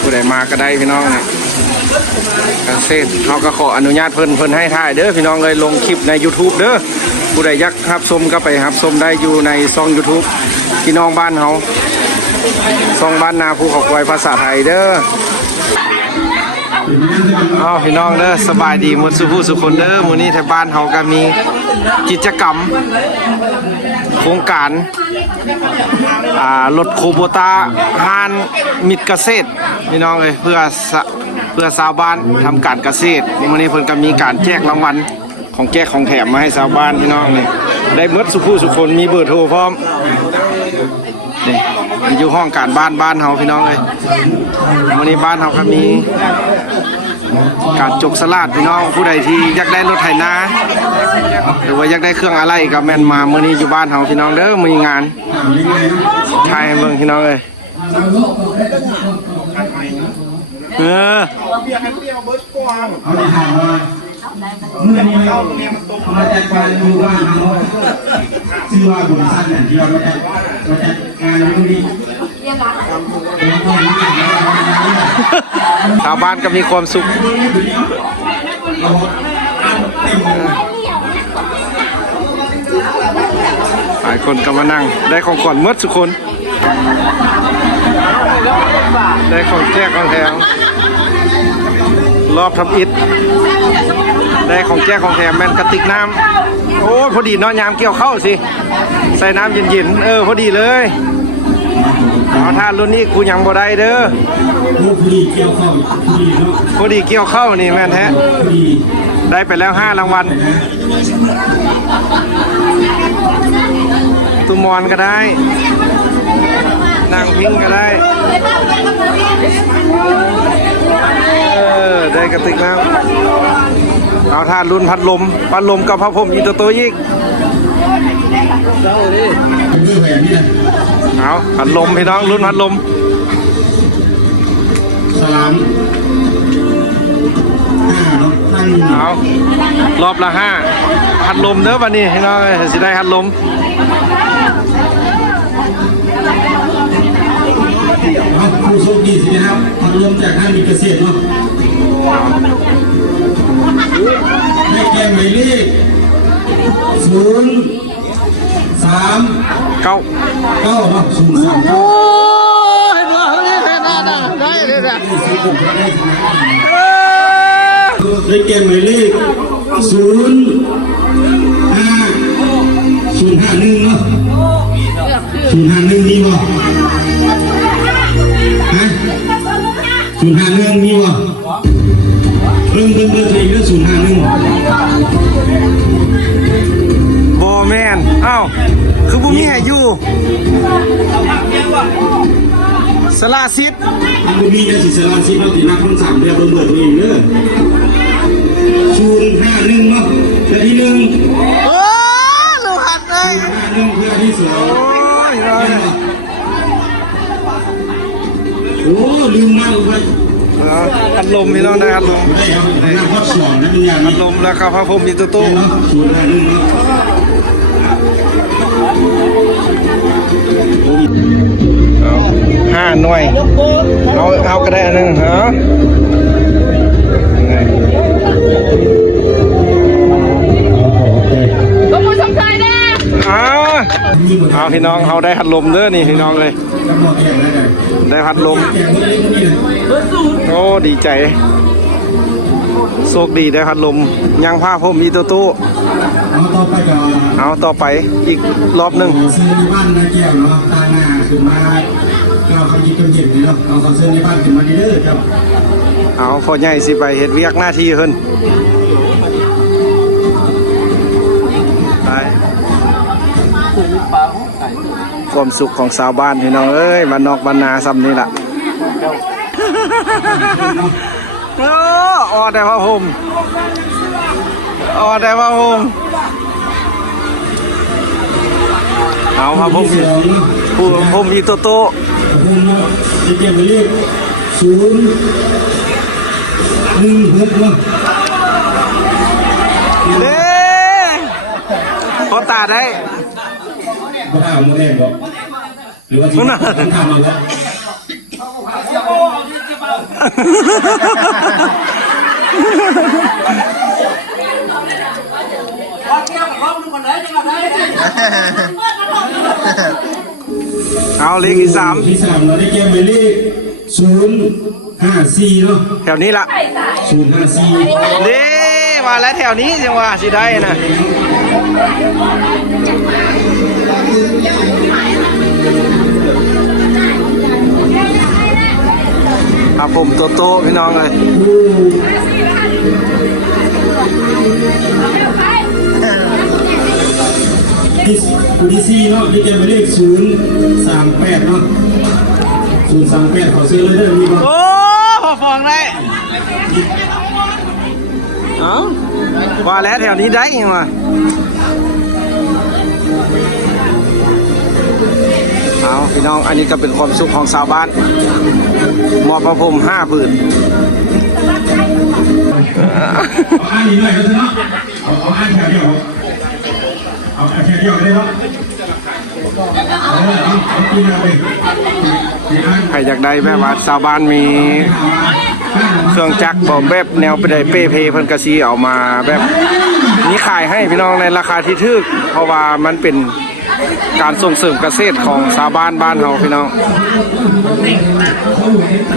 ผู้ใดมาก็ได้พี่น้องเนี่ยเกษตรเขาก็ขออนุญาตเพิ่นให้ถ่ายเด้อพี่น้องเลยลงคลิปใน YouTube เด้อผู้ใดอยากรับชมก็ไปรับชมได้อยู่ในช่อง YouTube พี่น้องบ้านเขาช่องบ้านนาภูเขาควายภาษาไทยเด้อพี่น้องเด้อสบายดีหมดสุผู้สุคนเด้อมื้อนี้แถวบ้านเขาก็มีกิจกรรมโครงการรถโคโบต้าฮานมิตรเกษตรพี่น้องเอ้ยเพื่อชาวบ้านทำการเกษตรมื้อนี้เพิ่นก็มีการแจกรางวัลของแจกของแถมมาให้ชาวบ้านพี่น้องนี่ได้หมดสุผู้สุคนมีเบอร์โทรพร้อมนี่อยู่ห้องการบ้านเฮาพี่น้องเลยมื้อนี้บ้านเฮาก็มีการจกสลัดพี่น้องผู้ใดที่อยากได้รถไถนาหรือว่าอยากได้เครื่องอะไรก็แม่นมามื้อนี้อยู่บ้านเฮาพี่น้องเด้อมีงานถ่ายให้เบิ่งพี่น้องเอ้ยเมื่อนี้เรามาจัดการดูบ้านเราชื่อว่าบุญสั้นเนี่ยที่เราจัดงานมื้อนี้ชาวบ้านก็มีความสุขหลายคนก็มานั่งได้ของขวัญเมื่อทุกคนได้ของแจกของแถมรอบทำอิฐได้ของแจกของแถมแม่นกระติกน้ำโอ้พอดีเนาะยามเกี่ยวเข้าสิใส่น้ำเย็นๆพอดีเลยเอาท่ารุ่นนี้กูยังบ่ได้เด้อพอดีเกี่ยวเข้านี่แม่นแท้ได้ไปแล้ว5รางวัลตุมอนก็ได้นางพิงก็ได้ได้กระติกน้ำเอาท่ารุ่นพัดลมกับพระพรหมอีโตยิกเอาพัดลมพี่น้องรุ่นพัดลมเอารอบละ5พัดลมเด้อวันนี้พี่น้องสิได้พัดลมผู้โชคดีสินะครับพัดลมจากท่านมีเกษตรเนาะให้แกหมายเลข039เนาะ039โอ้เห็นว่าได้เลยนะให้แกหมายเลข05051เนาะ051นี่บ่ฮะ051นี่บ่เริ่มตัวเองด้วย051บอแมนอ้าวคือบุ้งนี่อยู่สลาซิดบุ้งนี่ได้สิสลาซิดเราตีนักคน3เรียบเบิดตัวเองเด้อ051เนาะเพื่อที่1โอ้ลูกหัดเลย051เพื่อที่2โอ้ลืมมากเลยพัดลมพี่น้องได้พัดลมพัดลมแล้วก็พระพรหมมีตู้5 หน่วยเอาก็ได้อันนึงฮะก็มาสงสัยนะเอาพี่น้องเขาได้พัดลมเด้อนี่พี่น้องเลยได้พัดลมโอ้ดีใจโชคดีได้พัดลมยังผ้าผมมีตู้เอาต่อไปอีกรอบหนึ่งซื้อในบ้านนะแก้วเนาะตาหน้าขึ้นมาเราเขายิงกันเห็นเลยเนาะเอาซื้อในบ้านขึ้นมาดีเด้อครับเอาพอใหญ่สิไปเห็ดเวียกหน้าที่เพิ่นไปความสุขของชาวบ้านพี่น้องเอ้ยบ้านนอกบ้านนาซ้ำนี่ล่ะอ๋อได้พระพรหมได้พระพรหมเอาพระพรหมมีโตโตจะเก็บไปเรียก016เนาะเด้พอตาได้บ่ได้โมเดลบ่หรือว่าที่ทำมาแล้ว เอาเลขที่ ที่สามเราได้แก้หมายเลข054เนาะ 3แถวนี้ละ 054 เด้มาแล้วแถวนี้จังหวะสิได้นะครับผมโตโต้พี่น้องเลย ผู้ที่4เนาะได้แก้หมายเลข038เนาะ038ขอซื้อเลยเด้อมีบ่ โอ้พอฟองได้เอ้าว่าแล้วแถวนี้ได้ยังวะเอาพี่น้องอันนี้ก็เป็นความสุขของชาวบ้านมอบพระพรหม5 ผืน เอาอันนี้หน่อยก็เถอะเนาะเอาอันแถวเดียวเอาแถวเดียวก็ได้เนาะเอากินเอาไป ใครอยากได้แบบว่าชาวบ้านมีเครื่องจักรบ่แบบแนวไปได้เป้เพเพิ่นกะซีเอามาแบบนี้ขายให้พี่น้องในราคาที่ถูกเพราะว่ามันเป็นการส่งเสริมเกษตรของชาวบ้านบ้านเฮาพี่น้อง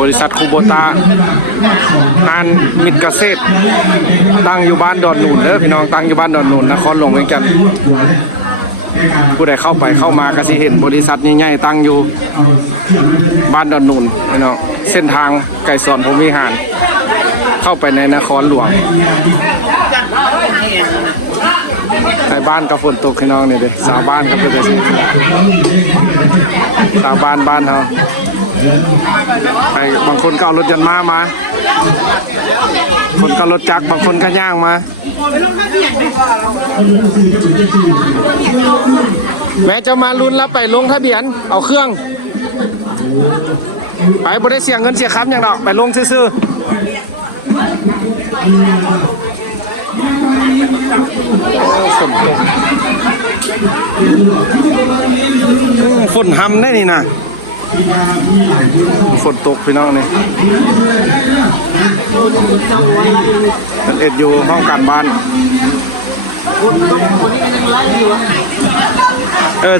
บริษัทคูโบตาอันมิตรเกษตรตั้งอยู่บ้านดอนนูนเด้อพี่น้องตั้งอยู่บ้านดอนนูนนครหลวงเวียงจันทร์ผู้ใดเข้าไปเข้ามาก็สิเห็นบริษัทใหญ่ๆตั้งอยู่บ้านดอนนูนพี่น้องเส้นทางไก่สอนพรหมวิหารเข้าไปในนครหลวงในบ้านก็ฝนตกพี่น้องนี่เด้สาวบ้านก็เป็นแบบนี้สาวบ้านบ้านเฮาไอ้บางคนก็เอารถยนต์มาคนก็รถจักรบางคนก็ย่างมาแม้จะมาลุ้นแล้วไปลงทะเบียนเอาเครื่องไปบ่ได้เสียเงินเสียคำอย่างดอกไปลงซื่อฝนตกฝนทำได้นี่นะฝนตกพี่น้องนี่มันเอ็ดอยู่ห้องการบ้าน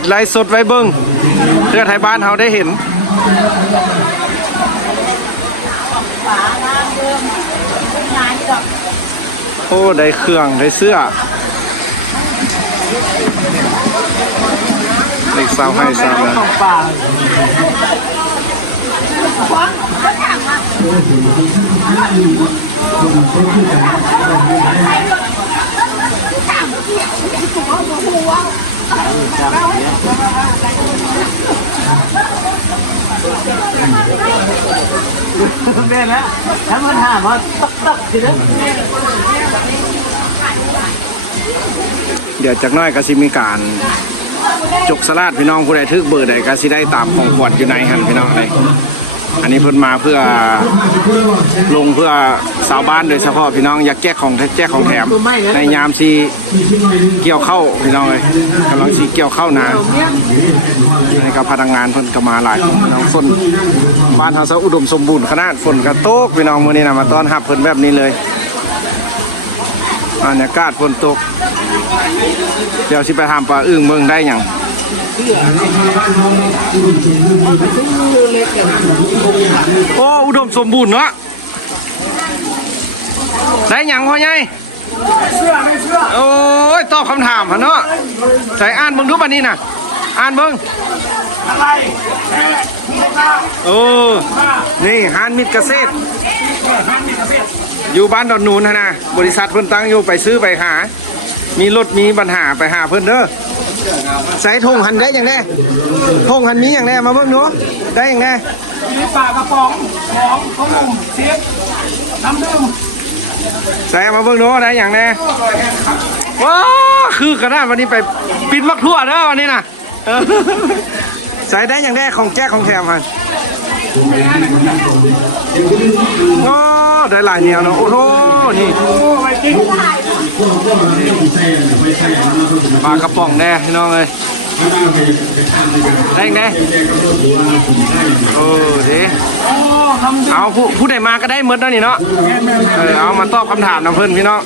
ไลฟ์สดไว้เบิ้งเพื่อไทยบ้านเขาได้เห็นโอ้ได้เครื่องได้เสื้อเด็กสาวให้สาวแล้วแม่แล้วถ้ามันหามาตักทีเดียว เดี๋ยวจากน้อยก็สิมีการจุกสลัดพี่น้องผู้ใดทึกเบอร์ใดก็สิได้ตามของขวัญอยู่ในหันพี่น้องเลยอันนี้เพิ่นมาเพื่อลงเพื่อชาวบ้านโดยเฉพาะพี่น้องอยากแจกของแถมในยามที่เกี่ยวเข้าพี่น้องเลยกำลังสิเกี่ยวเข้านานี่ครับพนักงานเพิ่นก็มาหลายคนพี่น้องฝนบ้านเฮาซะอุดมสมบูรณ์ขนาดฝนก็ตกพี่น้องมื้อนี้นะมาต้อนรับเพิ่นแบบนี้เลยบรรยากาศฝนตกเดี๋ยวสิไปทำปลาอึ่งเบิ่งได้หยังโอ้อุดมสมบูรณ์เนาะได้หยังพ่อใหญ่โอ้ยตอบคำถามเนาะใส่อ่านเบิ่งดูบัดนี้น่ะอ่านเบิ่งโอ้นี่ฮานมิตรเกษตรอยู่บ้านดอนนูนนะบริษัทเพิ่นตั้งอยู่ไปซื้อไปหามีรถมีปัญหาไปหาเพิ่นเด้อใส่ธงหันได้อย่างแน่ธงหันนี้อย่างแน่มาเบิ่งหนูได้อย่างแน่ มีปลากระป๋องของขนมเสียบน้ำดื่ม ใส่มาเบิ่งหนูได้อย่างแน่ว้าคือกระด้างวันนี้ไปปิดมักทั่วเด้อวันนี้น่ะใส่ได้อย่างแน่ของแจกของแถมมันอ๋อได้หลายแนวเนาะโอ้โหนี่ปลากระป๋องแน่พี่น้องเลยได้ไงเออดิ โอ้ น้ำ เอาผู้ใดมาก็ได้หมดเนาะนี่เนาะ แม่ เอามาตอบคำถามนะเพื่อนพี่น้อง